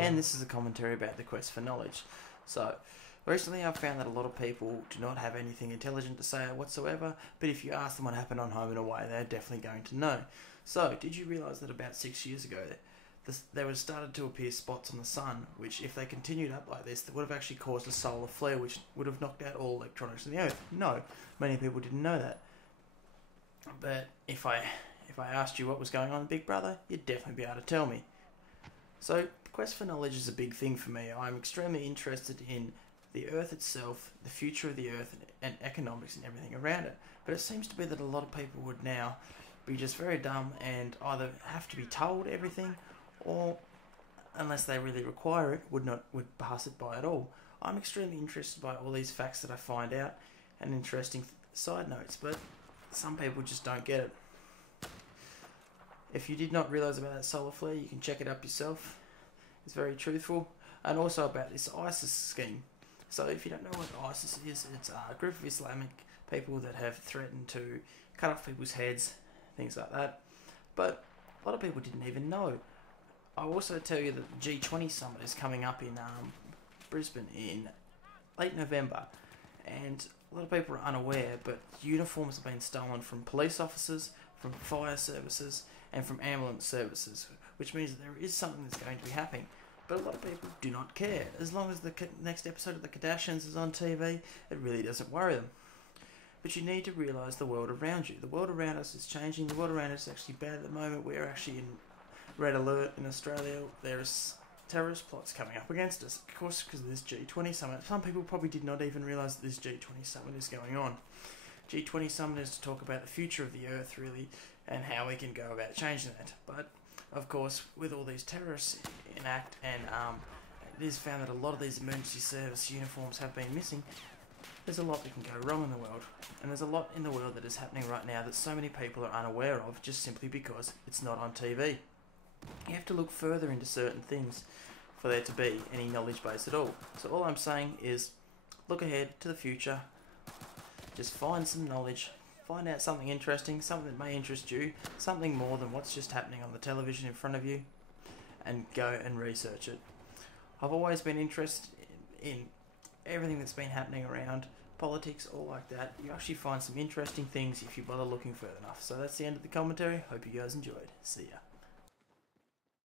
and this is a commentary about the quest for knowledge. So, recently I've found that a lot of people do not have anything intelligent to say whatsoever, but if you ask them what happened on Home and Away, they're definitely going to know. So, did you realise that about 6 years ago, there was started to appear spots on the sun, which if they continued up like this, that would have actually caused a solar flare, which would have knocked out all electronics in the Earth? No, many people didn't know that. But if I asked you what was going on in Big Brother, you'd definitely be able to tell me. So, the quest for knowledge is a big thing for me. I'm extremely interested in the Earth itself, the future of the Earth, and economics and everything around it. But it seems to be that a lot of people would now be just very dumb and either have to be told everything, or, unless they really require it, would pass it by at all. I'm extremely interested by all these facts that I find out and interesting side notes, but some people just don't get it. If you did not realise about that solar flare, you can check it up yourself. It's very truthful. And also about this ISIS scheme. So if you don't know what ISIS is, it's a group of Islamic people that have threatened to cut off people's heads, things like that. But a lot of people didn't even know. I'll also tell you that the G20 Summit is coming up in Brisbane in late November. And a lot of people are unaware, but uniforms have been stolen from police officers, from fire services, and from ambulance services, which means that there is something that's going to be happening. But a lot of people do not care. As long as the next episode of the Kardashians is on TV, it really doesn't worry them. But you need to realise the world around you. The world around us is changing. The world around us is actually bad at the moment. We're actually in red alert in Australia. There's terrorist plots coming up against us, of course, because of this G20 Summit. Some people probably did not even realise that this G20 Summit is going on. G20 Summit is to talk about the future of the Earth, really, and how we can go about changing that. But, of course, with all these terrorists in act, and it is found that a lot of these emergency service uniforms have been missing, there's a lot that can go wrong in the world. And there's a lot in the world that is happening right now that so many people are unaware of, just simply because it's not on TV. You have to look further into certain things for there to be any knowledge base at all. So all I'm saying is, look ahead to the future, just find some knowledge, find out something interesting, something that may interest you, something more than what's just happening on the television in front of you, and go and research it. I've always been interested in everything that's been happening around politics, all like that. You actually find some interesting things if you bother looking further enough. So that's the end of the commentary. Hope you guys enjoyed. See ya.